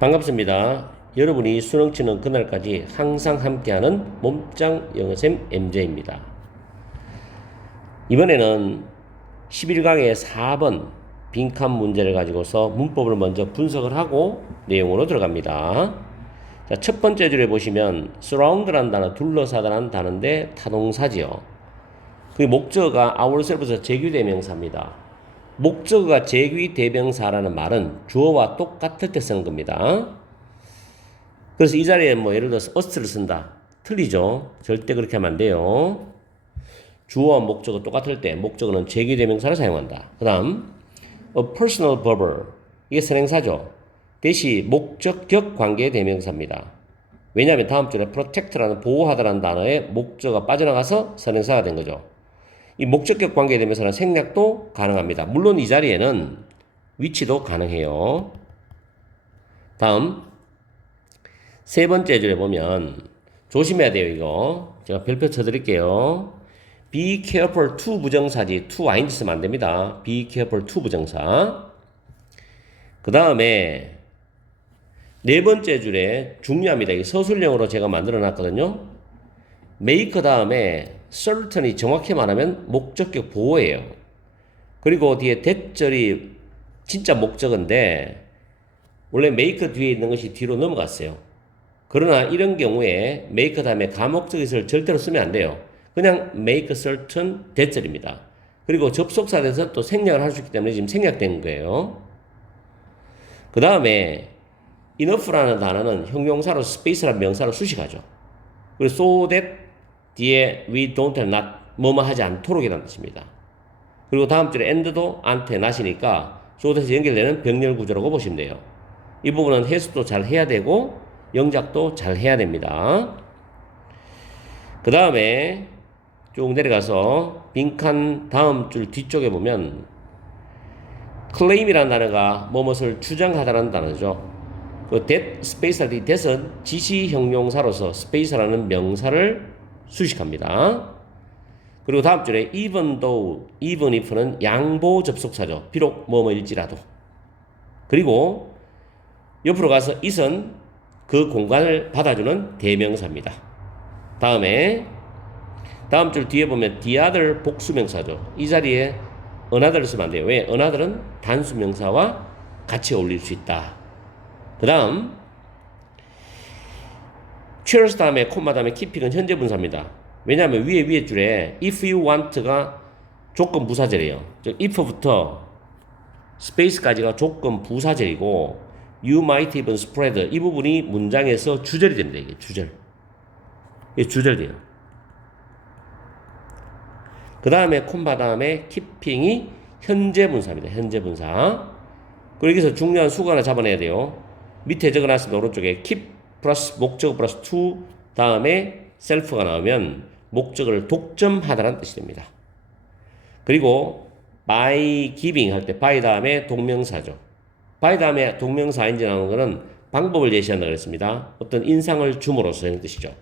반갑습니다. 여러분이 수능 치는 그날까지 항상 함께하는 몸짱 영어쌤 MJ입니다. 이번에는 11강의 4번 빈칸 문제를 가지고서 문법을 먼저 분석을 하고 내용으로 들어갑니다. 자, 첫 번째 줄에 보시면 surround라는 단어, 둘러싸다라는 단어인데 타동사지요. 그 목적어가 ourselv에서 제규대명사입니다. 목적어가 제규대명사라는 말은 주어와 똑같을 때 쓰는 겁니다. 그래서 이 자리에 뭐 예를 들어서 us를 쓴다. 틀리죠. 절대 그렇게 하면 안 돼요. 주어와 목적어 똑같을 때 목적어는 제규대명사를 사용한다. 그 다음 a personal verb 이게 선행사죠. 대시 목적격 관계 대명사입니다. 왜냐하면 다음 줄에 protect라는 보호하다라는 단어에 목적어가 빠져나가서 선행사가 된 거죠. 이 목적격 관계 대명사는 생략도 가능합니다. 물론 이 자리에는 위치도 가능해요. 다음 세 번째 줄에 보면 조심해야 돼요 이거. 제가 별표 쳐드릴게요. Be careful to 부정사지 to 아인지 쓰면 안 됩니다. Be careful to 부정사. 그 다음에 네 번째 줄에 중요합니다. 이 서술형으로 제가 만들어 놨거든요. Make 다음에 certain이 정확히 말하면 목적격 보호예요 그리고 뒤에 대절이 진짜 목적인데 원래 make 뒤에 있는 것이 뒤로 넘어갔어요 그러나 이런 경우에 make 다음에 가목적에서 절대로 쓰면 안 돼요. 그냥 make certain 대절입니다. 그리고 접속사에서 또 생략을 할 수 있기 때문에 지금 생략된 거예요. 그 다음에 enough라는 단어는 형용사로 space라는 명사로 수식하죠. 그리고 so that 뒤에 we don't have not 뭐뭐 하지 않도록이라는 뜻입니다. 그리고 다음 줄에 and도 an테 not이니까 that에 연결되는 병렬 구조라고 보시면 돼요. 이 부분은 해석도 잘 해야 되고 영작도 잘 해야 됩니다. 그 다음에 쭉 내려가서 빈칸 다음 줄 뒤쪽에 보면 claim이라는 단어가 뭐뭇을 주장하다라는 단어죠. 그 that 때 that은 지시 형용사로서 스페이스라는 명사를 수식합니다. 그리고 다음 줄에 even though, even if는 양보 접속사죠. 비록 뭐뭐일지라도. 그리고 옆으로 가서 it은 그 공간을 받아주는 대명사입니다. 다음에 다음 줄 뒤에 보면 the other 복수명사죠. 이 자리에 another를 쓰면 안 돼요. 왜? another은 단수명사와 같이 어울릴 수 있다. 그 다음 cheers 다음에 콤마 다음에 keeping은 현재 분사입니다. 왜냐하면 위에 위에 줄에 if you want가 조건 부사절이에요. 즉 if부터 space까지가 조건 부사절이고 you might even spread 이 부분이 문장에서 주절이 됩니다. 이게 주절. 이게 주절돼요. 그 다음에 콤마 다음에 keeping이 현재 분사입니다. 현재 분사. 그리고 여기서 중요한 수가 하나 잡아내야 돼요. 밑에 적어놨습니다. 오른쪽에 keep 플러스 목적 플러스 to 다음에 self가 나오면 목적을 독점하다라는 뜻이 됩니다. 그리고 by giving 할 때 by 다음에 동명사죠. by 다음에 동명사인지 나오는 것은 방법을 제시한다 그랬습니다. 어떤 인상을 줌으로써 하는 뜻이죠.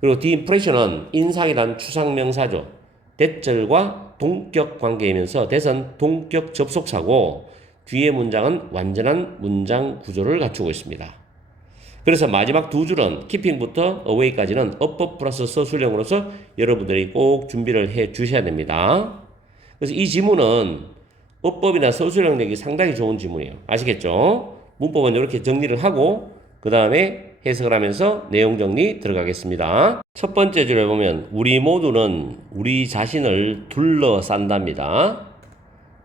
그리고 impression은 인상이란 추상명사죠. 대절과 동격 관계이면서 대선 동격 접속사고 뒤에 문장은 완전한 문장 구조를 갖추고 있습니다. 그래서 마지막 두 줄은 keeping부터 away까지는 어법 플러스 서술형으로서 여러분들이 꼭 준비를 해 주셔야 됩니다. 그래서 이 지문은 어법이나 서술형 내기 상당히 좋은 지문이에요. 아시겠죠? 문법은 이렇게 정리를 하고 그 다음에 해석을 하면서 내용 정리 들어가겠습니다. 첫 번째 줄에 보면 우리 모두는 우리 자신을 둘러싼답니다.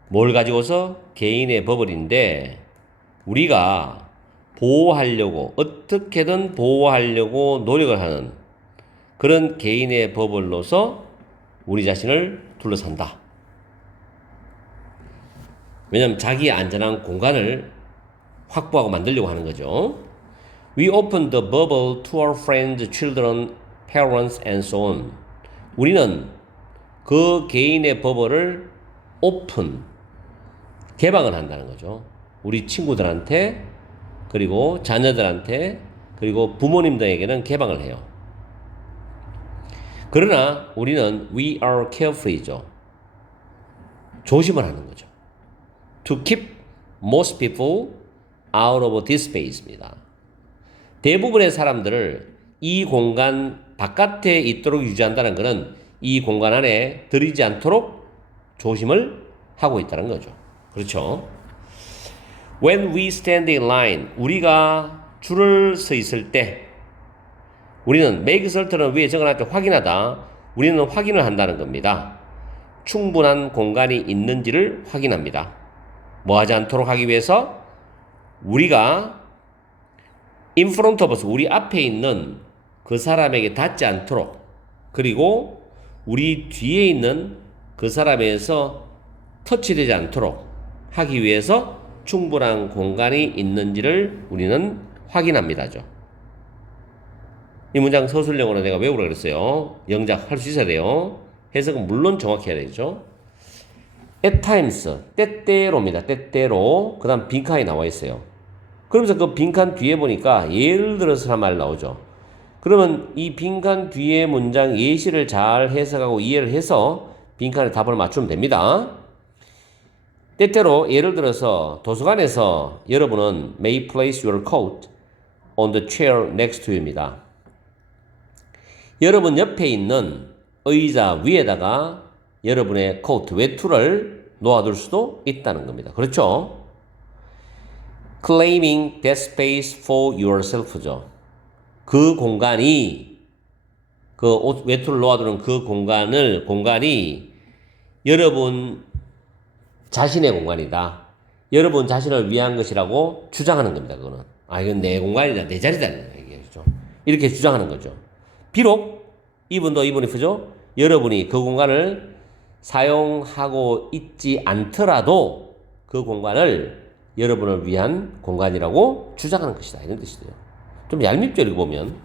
뭘 가지고서 개인의 버블인데 우리가 보호하려고 어떻게든 보호하려고 노력을 하는 그런 개인의 버블로서 우리 자신을 둘러싼다. 왜냐하면 자기의 안전한 공간을 확보하고 만들려고 하는 거죠. We open the bubble to our friends, children, parents, and so on. 우리는 그 개인의 버블을 오픈, 개방을 한다는 거죠. 우리 친구들한테, 그리고 자녀들한테, 그리고 부모님 등에게는 개방을 해요. 그러나 우리는 we are carefully죠. 조심을 하는 거죠. To keep most people out of this space입니다. 대부분의 사람들을 이 공간 바깥에 있도록 유지한다는 것은 이 공간 안에 들이지 않도록 조심을 하고 있다는 거죠. 그렇죠? When we stand in line, 우리가 줄을 서 있을 때 우리는 make certain은 위에 적어놨죠. 확인하다. 우리는 확인을 한다는 겁니다. 충분한 공간이 있는지를 확인합니다. 뭐 하지 않도록 하기 위해서 우리가 in front of us, 우리 앞에 있는 그 사람에게 닿지 않도록 그리고 우리 뒤에 있는 그 사람에서 터치되지 않도록 하기 위해서 충분한 공간이 있는지를 우리는 확인합니다죠. 이 문장 서술형으로 내가 외우라 그랬어요. 영작 할 수 있어야 돼요. 해석은 물론 정확해야 되죠. at times 때때로입니다. 때때로 그다음 빈칸이 나와 있어요. 그러면서 그 빈칸 뒤에 보니까 예를 들어서란 말 나오죠. 그러면 이 빈칸 뒤에 문장 예시를 잘 해석하고 이해를 해서 빈칸에 답을 맞추면 됩니다. 때때로 예를 들어서 도서관에서 여러분은 may place your coat on the chair next to you입니다. 여러분 옆에 있는 의자 위에다가 여러분의 코트, 외투를 놓아둘 수도 있다는 겁니다. 그렇죠? claiming that space for yourself죠. 그 공간이 그 옷, 외투를 놓아두는 그 공간을 공간이 여러분 자신의 공간이다. 여러분 자신을 위한 것이라고 주장하는 겁니다. 그거는 아 이건 내 공간이다, 내 자리다는 얘기죠. 이렇게 주장하는 거죠. 비록 이분도 이분이 그죠? 여러분이 그 공간을 사용하고 있지 않더라도 그 공간을 여러분을 위한 공간이라고 주장하는 것이다. 이런 뜻이돼요. 좀 얄밉죠, 이렇게 보면.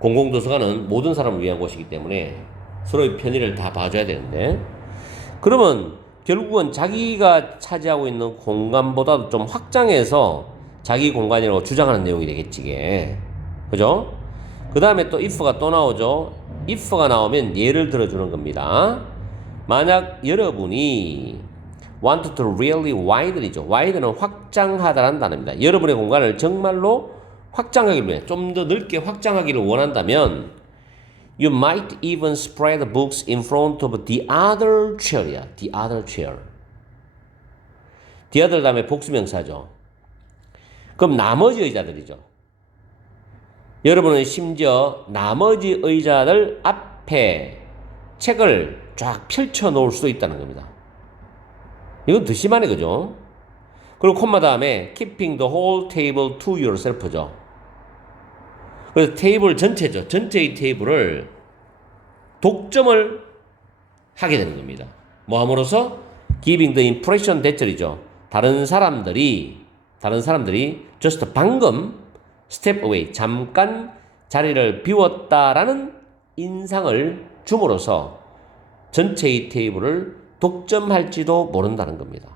공공도서관은 모든 사람을 위한 곳이기 때문에 서로의 편의를 다 봐줘야 되는데, 그러면 결국은 자기가 차지하고 있는 공간보다도 좀 확장해서 자기 공간이라고 주장하는 내용이 되겠지, 이게. 그죠? 그 다음에 또 if가 또 나오죠. if가 나오면 예를 들어주는 겁니다. 만약 여러분이 want to really widen이죠. widen은 확장하다라는 단어입니다. 여러분의 공간을 정말로 확장하기를 위해 좀 더 넓게 확장하기를 원한다면 you might even spread books in front of the other chair이야. the other chair. the other 다음에 복수명사죠. 그럼 나머지 의자들이죠. 여러분은 심지어 나머지 의자들 앞에 책을 쫙 펼쳐 놓을 수도 있다는 겁니다. 이건 더 심하네, 그죠? 그리고 콤마 다음에 keeping the whole table to yourself죠. 그래서 테이블 전체죠. 전체의 테이블을 독점을 하게 되는 겁니다. 뭐 함으로써 giving the impression 대절이죠. 다른 사람들이 다른 사람들이 just 방금 step away 잠깐 자리를 비웠다라는 인상을 줌으로써 전체의 테이블을 독점할지도 모른다는 겁니다.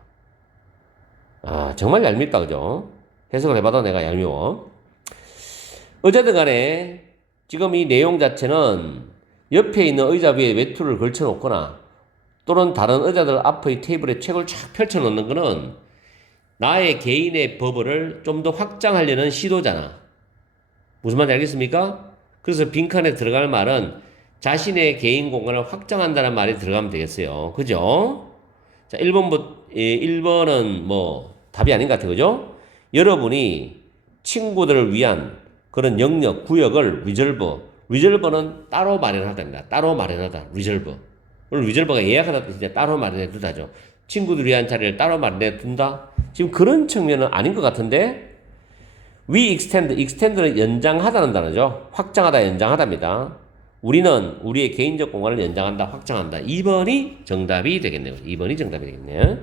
아, 정말 얄밉다, 그죠? 해석을 해봐도 내가 얄미워. 어쨌든 간에 지금 이 내용 자체는 옆에 있는 의자 위에 외투를 걸쳐 놓거나 또는 다른 의자들 앞의 테이블에 책을 쫙 펼쳐 놓는 거는 나의 개인의 버블을 좀 더 확장하려는 시도잖아. 무슨 말인지 알겠습니까? 그래서 빈칸에 들어갈 말은 자신의 개인 공간을 확장한다는 말이 들어가면 되겠어요. 그죠? 자, 1번부, 1번은 뭐 답이 아닌 것 같아요. 그죠? 여러분이 친구들을 위한 그런 영역, 구역을 리저브, 리저브는 따로 마련하답니다. 따로 마련하다. 리저브. 오늘 리저브가 예약하다 뜻인데 따로 마련해 두다죠. 친구들 위한 자리를 따로 마련해 둔다. 지금 그런 측면은 아닌 것 같은데 we extend, extend는 연장하다는 단어죠. 확장하다, 연장하답니다. 우리는 우리의 개인적 공간을 연장한다, 확장한다. 2번이 정답이 되겠네요. 2번이 정답이 되겠네요.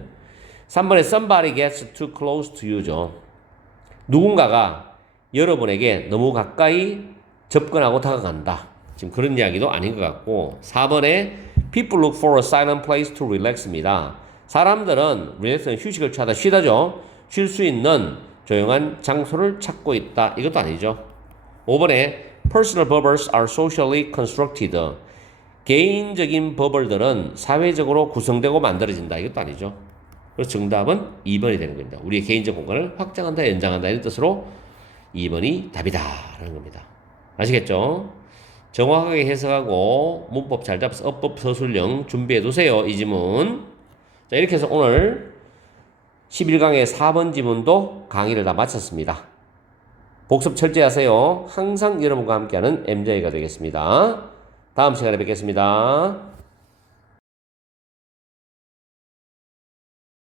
3번에 somebody gets too close to you죠. 누군가가 여러분에게 너무 가까이 접근하고 다가간다. 지금 그런 이야기도 아닌 것 같고 4번에 people look for a silent place to relax입니다. 사람들은 relax는 휴식을 취하다 쉬다죠. 쉴 수 있는 조용한 장소를 찾고 있다. 이것도 아니죠. 5번에 personal bubbles are socially constructed. 개인적인 버블들은 사회적으로 구성되고 만들어진다. 이것도 아니죠. 그래서 정답은 2번이 되는 겁니다. 우리의 개인적 공간을 확장한다, 연장한다 이런 뜻으로 2번이 답이다라는 겁니다. 아시겠죠? 정확하게 해석하고 문법 잘 잡아서 어법 서술형 준비해 두세요. 이 지문. 자, 이렇게 해서 오늘 11강의 4번 지문도 강의를 다 마쳤습니다. 복습 철저히 하세요. 항상 여러분과 함께하는 MJ가 되겠습니다. 다음 시간에 뵙겠습니다.